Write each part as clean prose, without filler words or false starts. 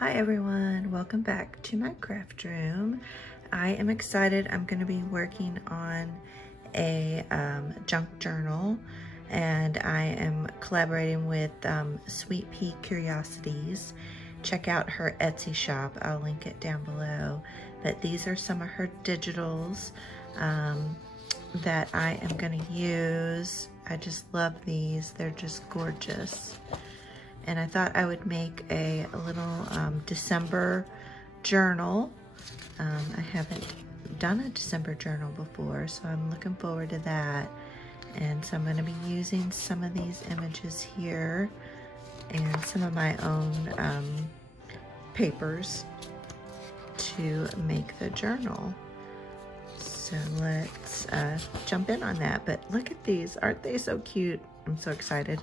Hi everyone, welcome back to my craft room. I am excited. I'm going to be working on a junk journal, and I am collaborating with Sweet Pea Curiosities. Check out her Etsy shop. I'll link it down below. But these are some of her digitals that I am going to use. I just love these. They're just gorgeous. And I thought I would make a little December journal. I haven't done a December journal before, so I'm looking forward to that. And so I'm going to be using some of these images here and some of my own papers to make the journal. So let's jump in on that. But look at these, aren't they so cute? I'm so excited.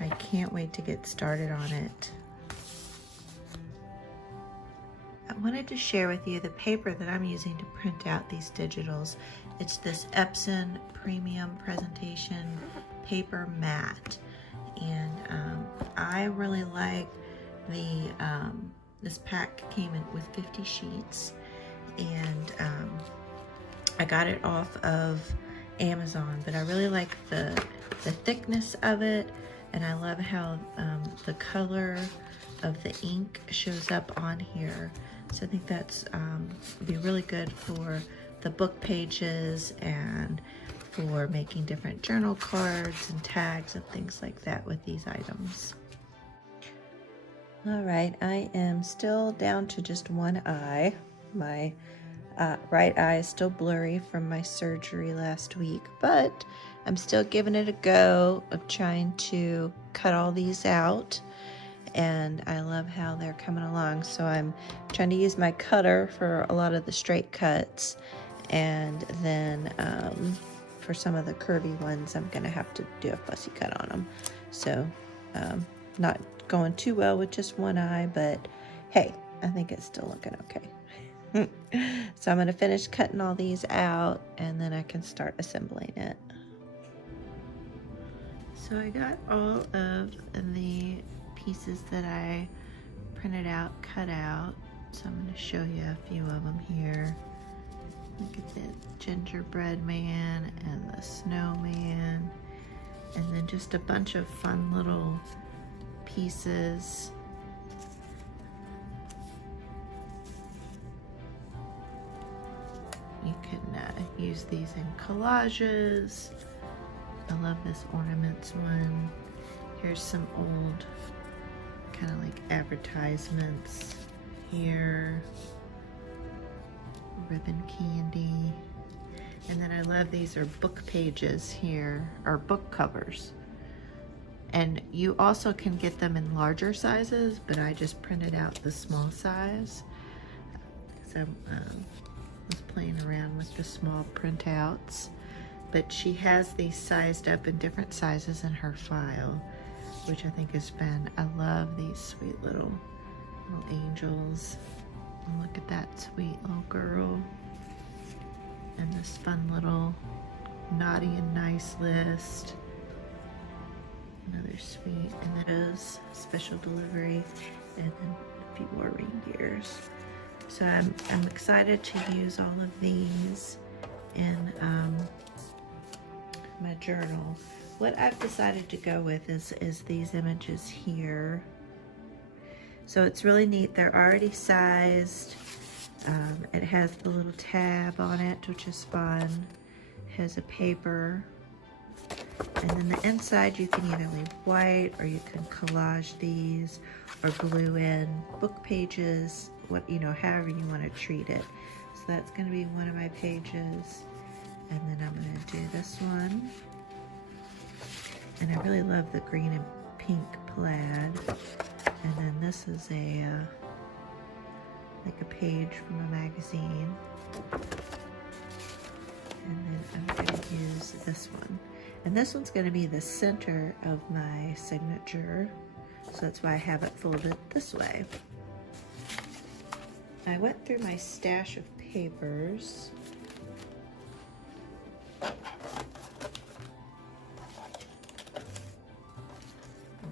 I can't wait to get started on it. I wanted to share with you the paper that I'm using to print out these digitals. It's this Epson Premium Presentation Paper Matte. And I really like the, this pack came in with 50 sheets. And I got it off of Amazon, but I really like the thickness of it. And I love how the color of the ink shows up on here. So I think that's be really good for the book pages and for making different journal cards and tags and things like that with these items. All right, I am still down to just one eye. My right eye is still blurry from my surgery last week, but I'm still giving it a go of trying to cut all these out, and I love how they're coming along. So I'm trying to use my cutter for a lot of the straight cuts, and then for some of the curvy ones I'm gonna have to do a fussy cut on them. So not going too well with just one eye, but hey, I think it's still looking okay. So I'm going to finish cutting all these out, and then I can start assembling it. So I got all of the pieces that I printed out cut out. So I'm going to show you a few of them here. Look at the gingerbread man and the snowman, and then just a bunch of fun little pieces. You can use these in collages. I love this ornaments one. Here's some old kind of like advertisements here. Ribbon candy. And then I love these are book pages here, or book covers. And you also can get them in larger sizes, but I just printed out the small size. So was playing around with the small printouts, but she has these sized up in different sizes in her file, which I think is fun. I love these sweet little angels. And look at that sweet little girl, and this fun little naughty and nice list. Another sweet, and that is special delivery, and then a few more reindeers. So I'm excited to use all of these in my journal. What I've decided to go with is these images here. So it's really neat. They're already sized. It has the little tab on it, which is fun. It has a paper. And then the inside you can either leave white, or you can collage these or glue in book pages, however you want to treat it. So that's going to be one of my pages. And then I'm going to do this one. And I really love the green and pink plaid. And then this is like a page from a magazine. And then I'm going to use this one. And this one's going to be the center of my signature. So that's why I have it folded this way. I went through my stash of papers.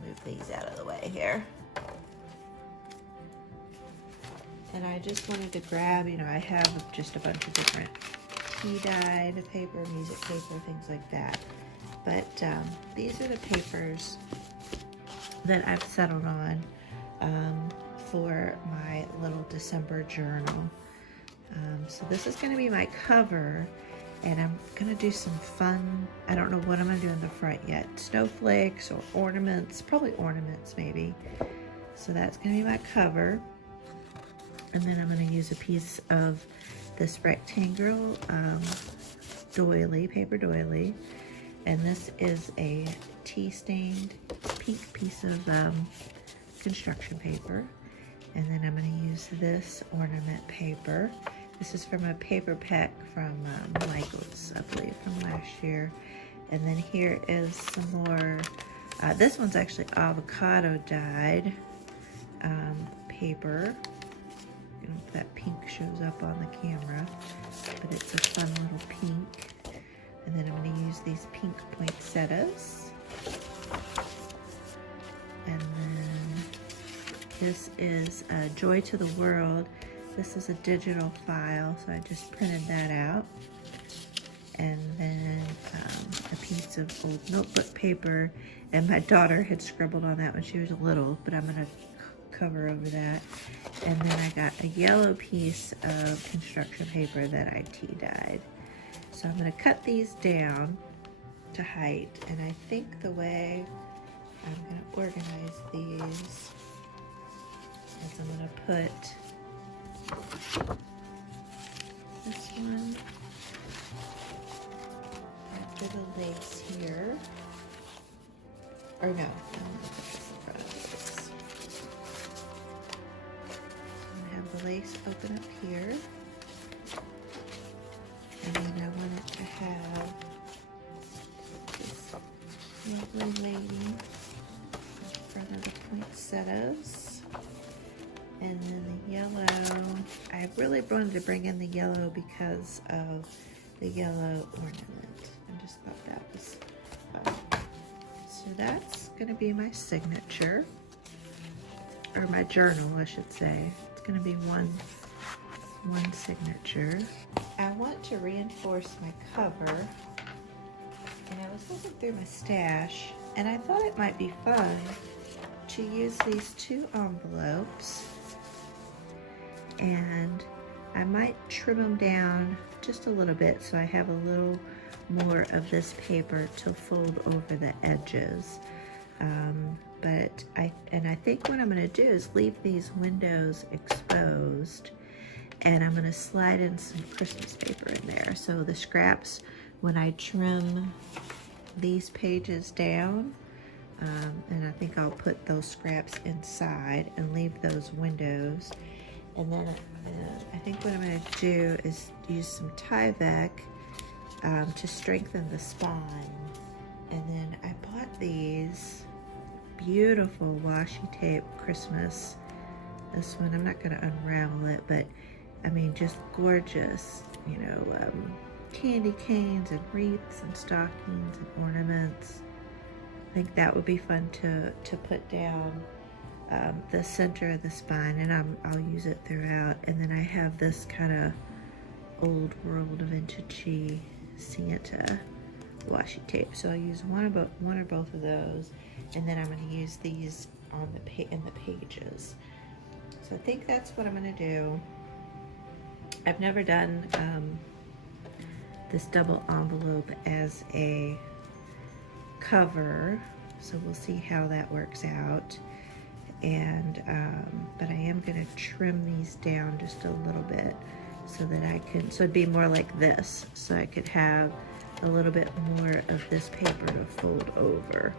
Move these out of the way here. And I just wanted to grab, you know, I have just a bunch of different tea dyed paper, music paper, things like that. But these are the papers that I've settled on for my little December journal. So this is going to be my cover, and I'm going to do some fun, I don't know what I'm going to do in the front yet, snowflakes or ornaments, probably ornaments maybe. So that's going to be my cover. And then I'm going to use a piece of this rectangle doily, paper doily. And this is a tea-stained pink piece of construction paper. And then I'm going to use this ornament paper. This is from a paper pack from Michael's, I believe, from last year. And then here is some more, this one's actually avocado dyed paper. I don't know if that pink shows up on the camera, but it's a fun little pink. And then I'm going to use these pink poinsettias. And then this is Joy to the World. This is a digital file, so I just printed that out. And then a piece of old notebook paper. And my daughter had scribbled on that when she was little, but I'm going to cover over that. And then I got a yellow piece of construction paper that I tea dyed. So I'm going to cut these down to height, and I think the way I'm going to organize these is I'm going to put this one after the lace here, or no, I'm going to put this in front of this. So I'm going to have the lace open up here. And then I want it to have this lovely lady in front of the poinsettias. And then the yellow, I really wanted to bring in the yellow because of the yellow ornament. I just thought that was fun. So that's going to be my signature, or my journal, I should say. It's going to be one signature. I want to reinforce my cover, and I was looking through my stash, and I thought it might be fun to use these two envelopes, and I might trim them down just a little bit so I have a little more of this paper to fold over the edges. But I think what I'm going to do is leave these windows exposed, and I'm going to slide in some Christmas paper in there. So the scraps, when I trim these pages down, and I think I'll put those scraps inside and leave those windows. And then I think what I'm going to do is use some Tyvek to strengthen the spine. And then I bought these beautiful washi tape Christmas. This one, I'm not going to unravel it, but I mean, just gorgeous, you know, candy canes and wreaths and stockings and ornaments. I think that would be fun to put down the center of the spine, and I'll use it throughout. And then I have this kind of old world vintage Santa washi tape, so I'll use one or both of those, and then I'm going to use these on in the pages. So I think that's what I'm going to do. I've never done this double envelope as a cover, so we'll see how that works out. And but I am going to trim these down just a little bit so that I can, so it'd be more like this, so I could have a little bit more of this paper to fold over,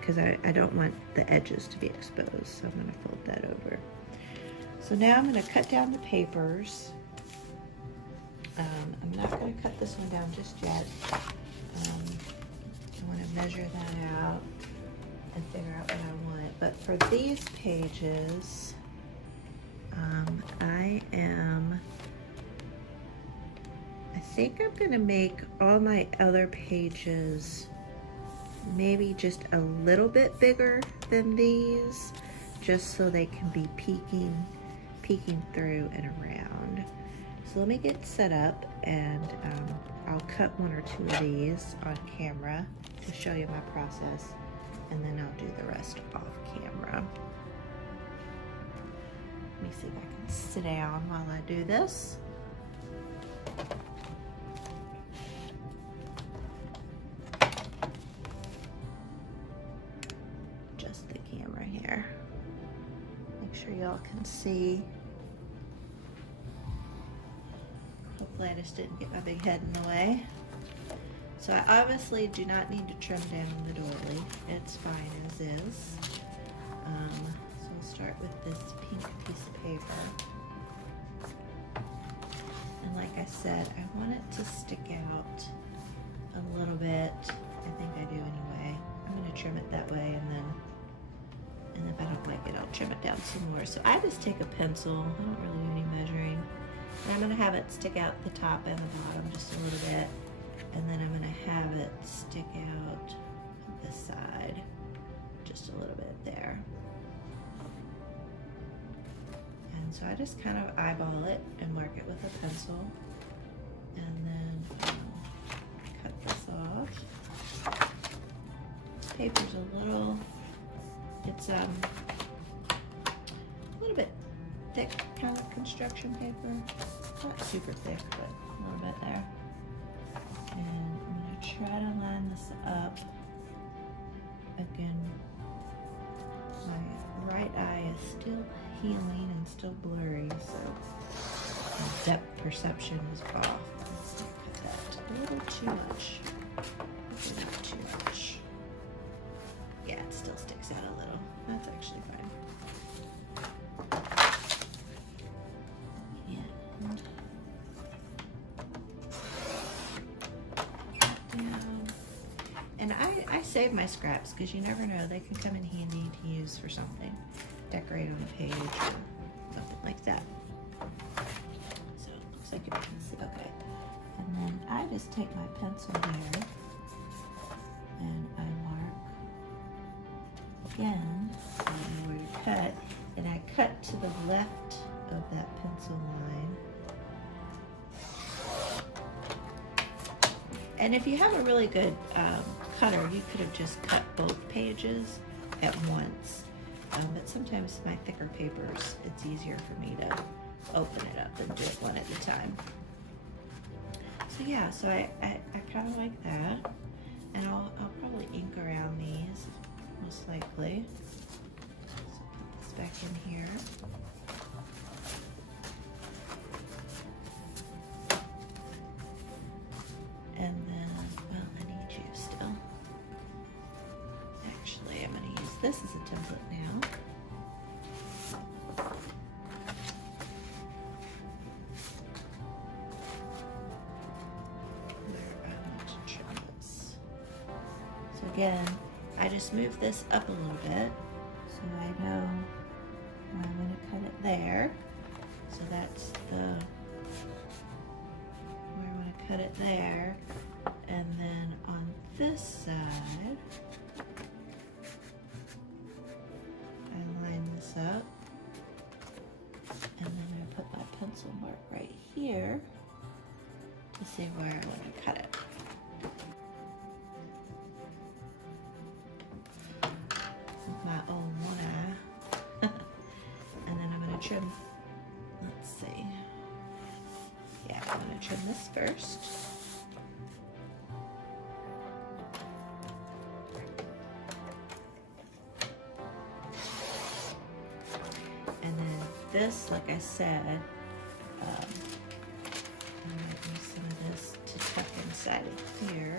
because I don't want the edges to be exposed, so I'm going to fold that over. So now I'm going to cut down the papers. I'm not going to cut this one down just yet. I want to measure that out and figure out what I want. But for these pages, I think I'm going to make all my other pages maybe just a little bit bigger than these, just so they can be peeking peeking through and around. So let me get set up, and I'll cut one or two of these on camera to show you my process, and then I'll do the rest off camera. Let me see if I can sit down while I do this. Just the camera here. Make sure y'all can see. Hopefully I just didn't get my big head in the way. So I obviously do not need to trim down the doily. It's fine as is. So I'll start with this pink piece of paper. And like I said, I want it to stick out a little bit. I think I do anyway. I'm going to trim it that way, and if I don't like it, I'll trim it down some more. So I just take a pencil. I don't really do any measuring. And I'm going to have it stick out the top and the bottom just a little bit. And then I'm going to have it stick out this side just a little bit there. And so I just kind of eyeball it and mark it with a pencil. And then cut this off. This paper's a little, it's a little bit thick kind of construction paper. Not super thick, but a little bit there. And I'm going to try to line this up. Again, my right eye is still healing and still blurry, so my depth perception is off. Let's cut that a little too much. Maybe not too much. Yeah, it still sticks out a little. That's actually fine. And I save my scraps because you never know, they can come in handy to use for something. Decorate on a page or something like that. So it looks like you can see, okay. And then I just take my pencil there and I mark again, so I know where to cut, and I cut to the left of that pencil line. And if you have a really good cutter, you could have just cut both pages at once. But sometimes my thicker papers, it's easier for me to open it up and do it one at a time. So yeah, so I kind of like that. And I'll probably ink around these, most likely. So put this back in here. And then, well, I need you still. Actually, I'm going to use this as a template now. Where I want to trim this. So again, I just move this up a little bit so I know where I'm going to cut it there. So that's the cut it there, and then on this side I line this up, and then I put my pencil mark right here to see where I want to cut it. With my own one eye. And then I'm going to trim, let's see. Yeah, I'm going to trim this first. And then this, like I said, I'm going to use some of this to tuck inside of here.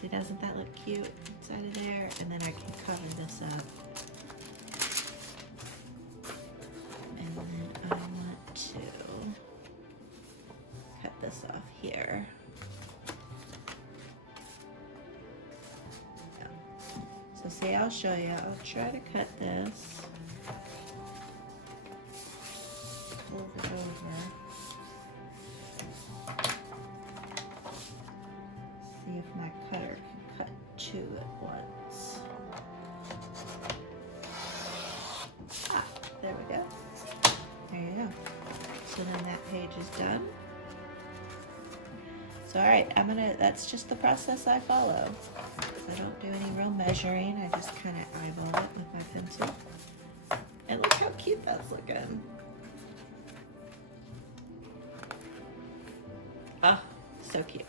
See, doesn't that look cute inside of there? And then I can cover this up. And then I want to cut this off here. So see, I'll show you. I'll try to cut this. Fold it over. See if my cutter can cut two at once. Ah, there we go. So then that page is done. So all right, that's just the process I follow. I don't do any real measuring. I just kind of eyeball it with my pencil. And look how cute that's looking. Oh, so cute.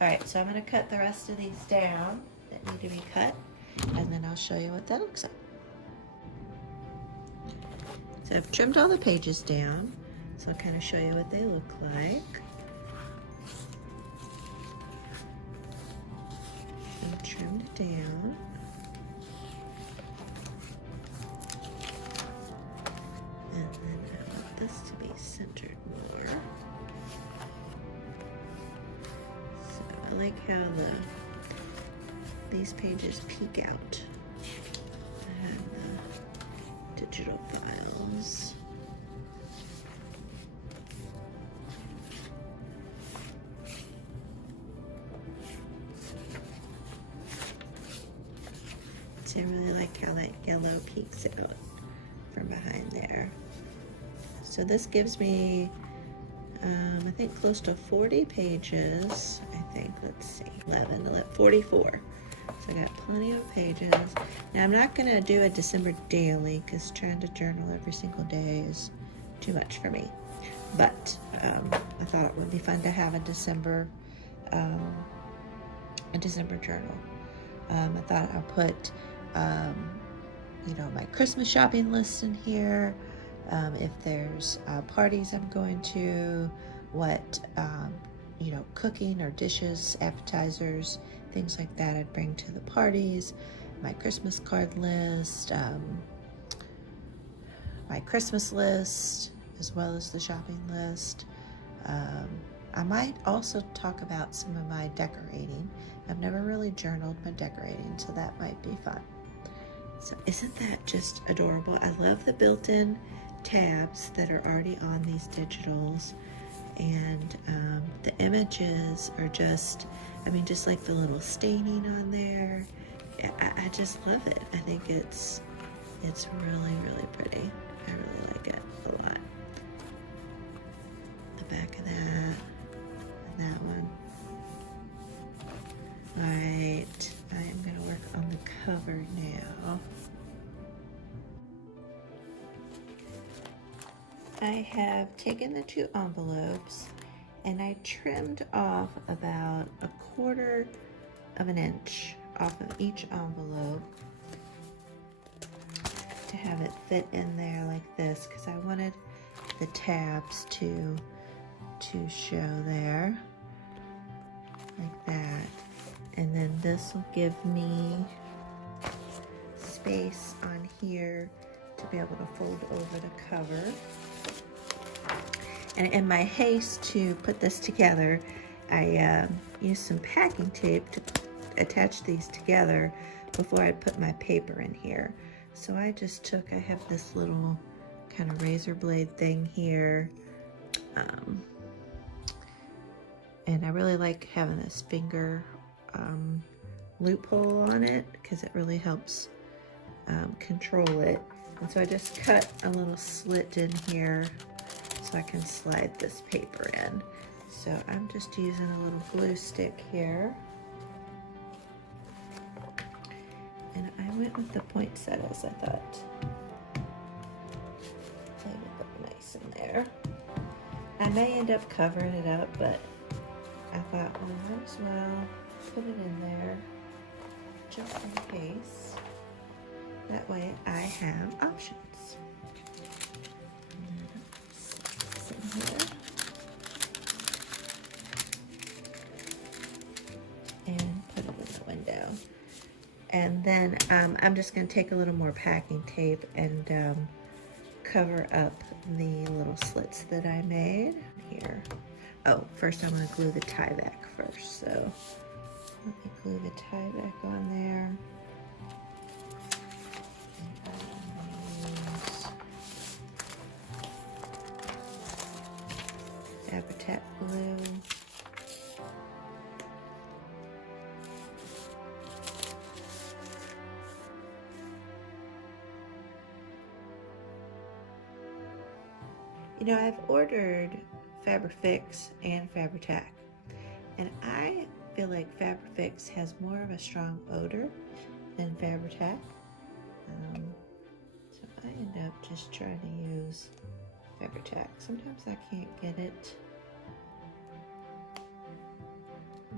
All right, so I'm gonna cut the rest of these down that need to be cut, and then I'll show you what that looks like. So I've trimmed all the pages down, so I'll kind of show you what they look like. I've trimmed it down. And then I want this to be centered more. So I like how these pages peek out. I have the digital files. So I really like how that yellow peeks out from behind there. So this gives me, I think close to 40 pages. I think, let's see, 44. So I got plenty of pages. Now I'm not gonna do a December daily because trying to journal every single day is too much for me. But I thought it would be fun to have a December journal. I thought I'll put, you know, my Christmas shopping list in here. If there's parties I'm going to, what, you know, cooking or dishes, appetizers, things like that I'd bring to the parties, my Christmas card list, my Christmas list, as well as the shopping list. I might also talk about some of my decorating. I've never really journaled my decorating, so that might be fun. So isn't that just adorable? I love the built-in tabs that are already on these digitals, and the images are just, I mean, just like the little staining on there. I just love it. I think it's really, really pretty. I really like it a lot. The back of that, and that one. All right, I am gonna work on the cover now. I have taken the two envelopes and I trimmed off about 1/4 of an inch off of each envelope to have it fit in there like this, because I wanted the tabs to show there like that. And then this will give me space on here to be able to fold over the cover. And in my haste to put this together, I used some packing tape to attach these together before I put my paper in here. So I just took, I have this little kind of razor blade thing here. And I really like having this finger loophole on it because it really helps control it. And so I just cut a little slit in here so I can slide this paper in. So I'm just using a little glue stick here. And I went with the poinsettias, I thought. They would look nice in there. I may end up covering it up, but I thought, well, might as well put it in there just in case. That way I have options. Here. And put it in the window. And then I'm just going to take a little more packing tape and cover up the little slits that I made here. Oh, first I'm going to glue the tie back first. So let me glue the tie back on there. Habitat glue. You know, I've ordered Fabrifix and Fabri-Tac, and I feel like Fabrifix has more of a strong odor than Fabri-Tac. So I end up just trying to use Fabri-Tac. Sometimes I can't get it,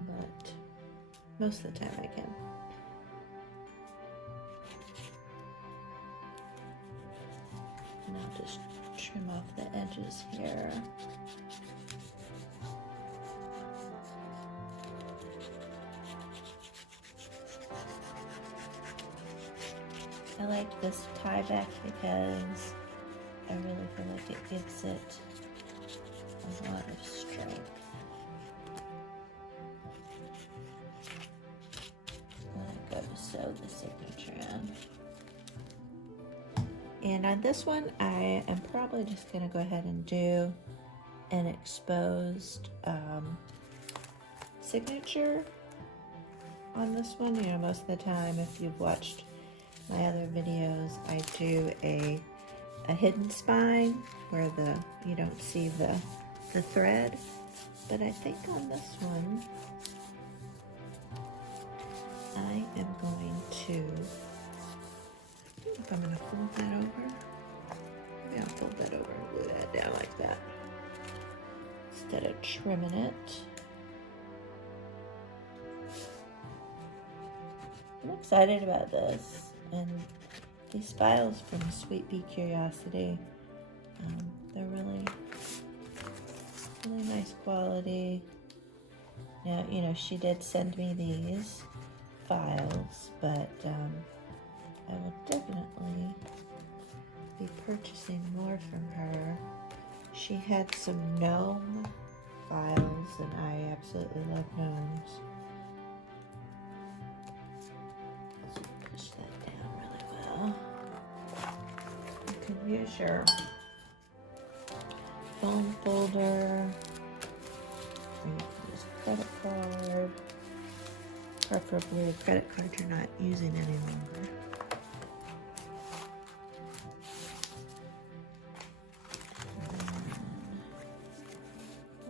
but most of the time I can. And I'll just trim off the edges here. I like this tie back because I really feel like it gives it a lot of strength. I'm going to go to sew the signature in. And on this one, I am probably just going to go ahead and do an exposed signature on this one. You know, most of the time, if you've watched my other videos, I do a hidden spine where you don't see the thread. But I think on this one, I am going to, I think if I'm going to fold that over, maybe I'll fold that over and glue that down like that instead of trimming it. I'm excited about this, and these files from Sweet Bee Curiosity, they're really nice quality. Now, you know, she did send me these files, but I will definitely be purchasing more from her. She had some gnome files, and I absolutely love gnomes. So push that down really well. You can use your phone folder, or you can use a credit card, preferably a credit card you're not using any longer.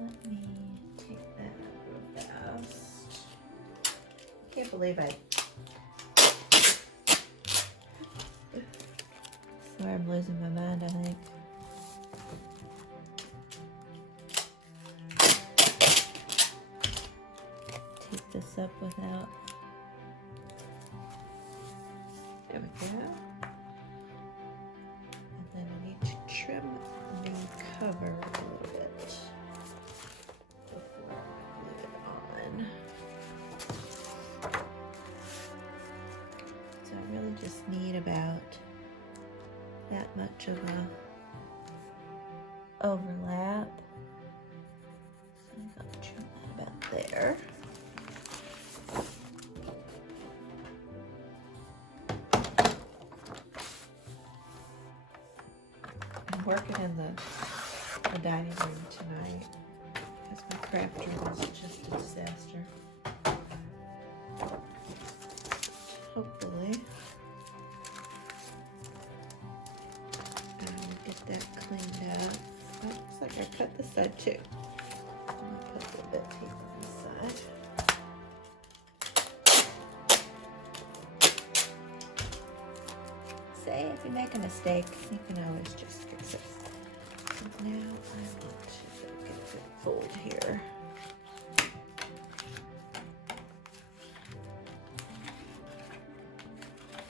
Let me take that out real fast. I can't believe sorry, I'm losing my mind, I think. Take this up without. There we go. And then I need to trim the cover a little bit before I glue it on. So I really just need about that much of a overlap. So I'm going to trim that about there. I'm working in the dining room tonight because my craft room is just a disaster. Hopefully I'll get that cleaned up. Oh, looks like I cut this side too. I'm going to put a little bit of tape on this side. Say if you make a mistake, you can always just fix it. So now I want to get a good fold here.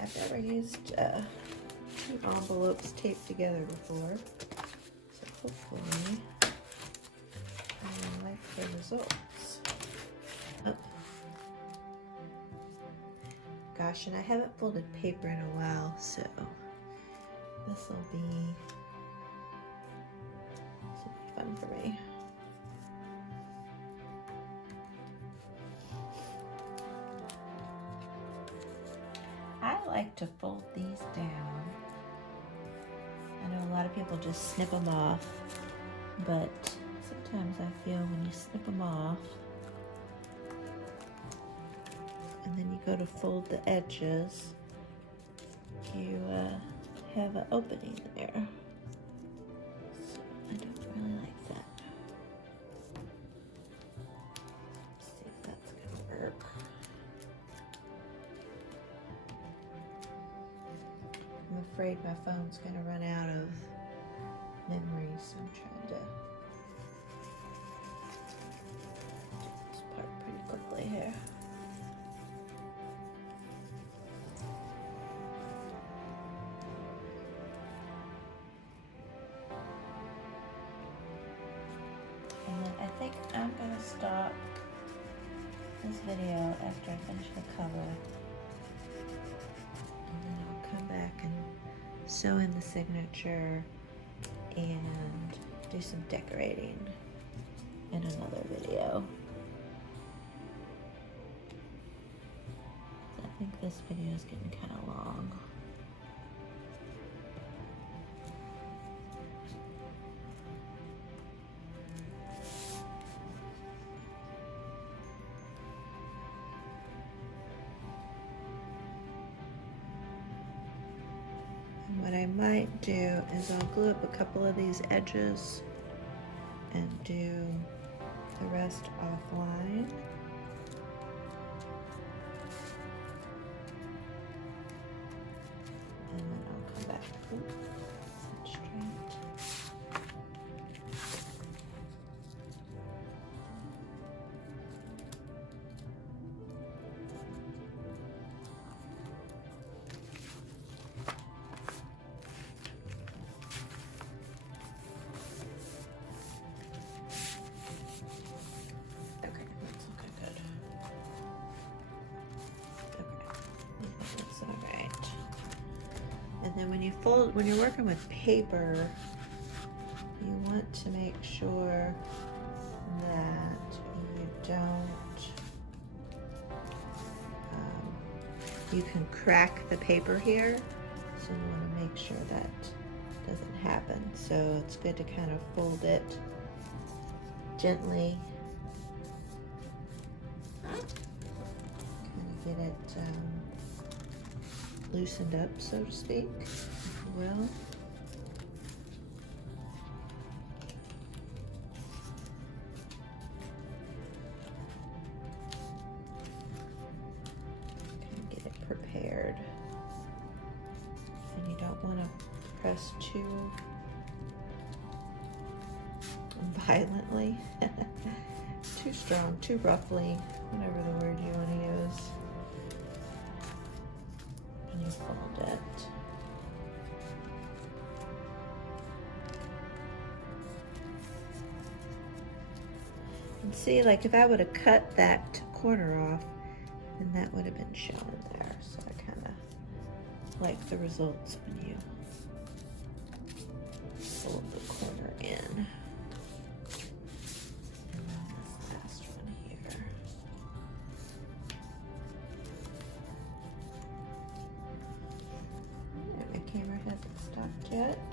I've never used two envelopes taped together before, so hopefully I will like the results. Oh. Gosh, and I haven't folded paper in a while, so this will be fun for me. I like to fold these down. I know a lot of people just snip them off, but sometimes I feel when you snip them off and then you go to fold the edges, you have an opening there. So I don't afraid my phone's gonna run out of memory, so I'm trying to do this part pretty quickly here. And then I think I'm gonna stop this video after I finish the cover. And then I'll come back and sew in the signature and do some decorating in another video. I think this video is getting kind of long. What I might do is I'll glue up a couple of these edges and do the rest offline. And then I'll come back. Oops, that's straight. And then when you're working with paper, you want to make sure that you don't, you can crack the paper here, so you want to make sure that doesn't happen. So it's good to kind of fold it gently, kind of get it loosened up, so to speak, if you will. Kind of get it prepared. And you don't want to press too violently, too strong, too roughly, whatever the word you want to use. You fold it. And see, like if I would have cut that corner off, then that would have been shown there. So I kind of like the results when you fold the corner in. And then this last one here. My camera hasn't stopped yet.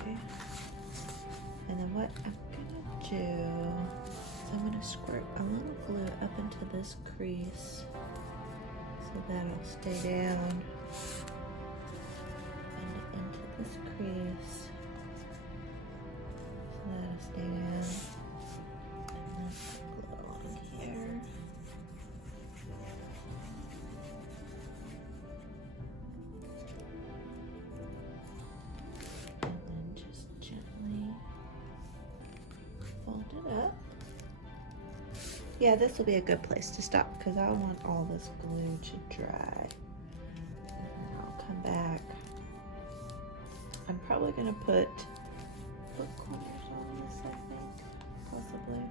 Okay. And then what I'm gonna do is I'm gonna squirt a little glue up into this crease so that'll stay down and into this crease so that'll stay down. Yeah, this will be a good place to stop because I want all this glue to dry. And then I'll come back. I'm probably going to put book corners on this, I think, possibly.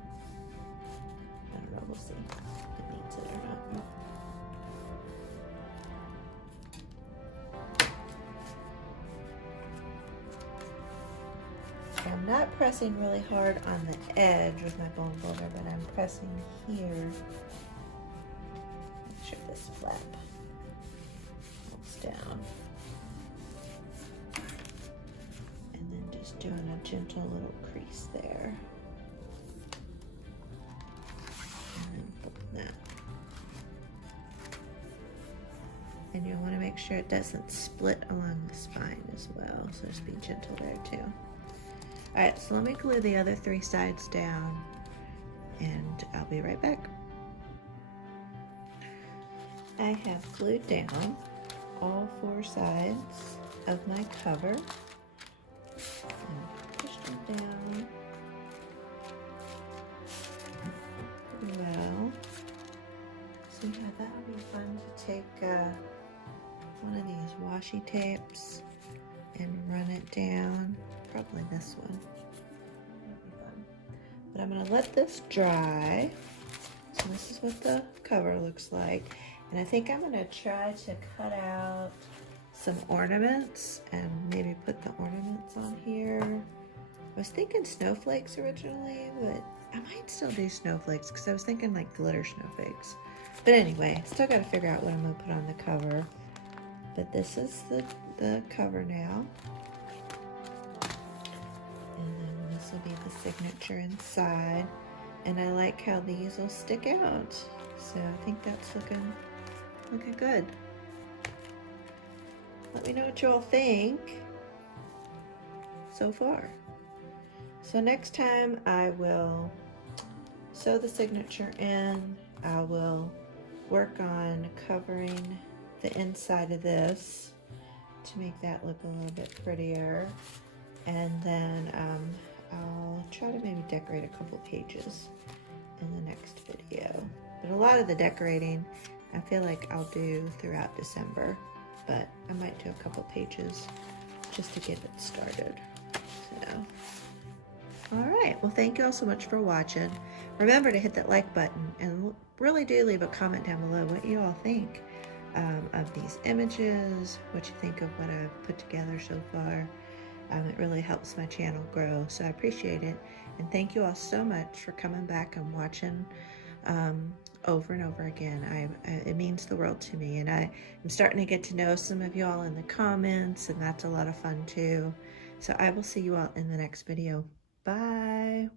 I don't know, we'll see if it needs it or not. I'm not pressing really hard on the edge with my bone folder, but I'm pressing here. Make sure this flap holds down. And then just doing a gentle little crease there. And then fold that. And you'll want to make sure it doesn't split along the spine as well, so just be gentle there too. All right, so let me glue the other 3 sides down and I'll be right back. I have glued down all 4 sides of my cover and pushed them down pretty well. So yeah, that'll be fun to take one of these washi tapes and run it down. Probably this one. That'll be fun. But I'm gonna let this dry. So this is what the cover looks like. And I think I'm gonna try to cut out some ornaments and maybe put the ornaments on here. I was thinking snowflakes originally, but I might still do snowflakes because I was thinking like glitter snowflakes. But anyway, still gotta figure out what I'm gonna put on the cover. But this is the cover now. And then this will be the signature inside. And I like how these will stick out. So I think that's looking good. Let me know what you all think so far. So next time I will sew the signature in. I will work on covering the inside of this to make that look a little bit prettier. And then I'll try to maybe decorate a couple pages in the next video. But a lot of the decorating I feel like I'll do throughout December, but I might do a couple pages just to get it started. So, all right, well, thank you all so much for watching. Remember to hit that like button and really do leave a comment down below what you all think of these images, what you think of what I've put together so far. It really helps my channel grow, so I appreciate it. And thank you all so much for coming back and watching over and over again. It means the world to me, and I'm starting to get to know some of you all in the comments, and that's a lot of fun too. So I will see you all in the next video. Bye.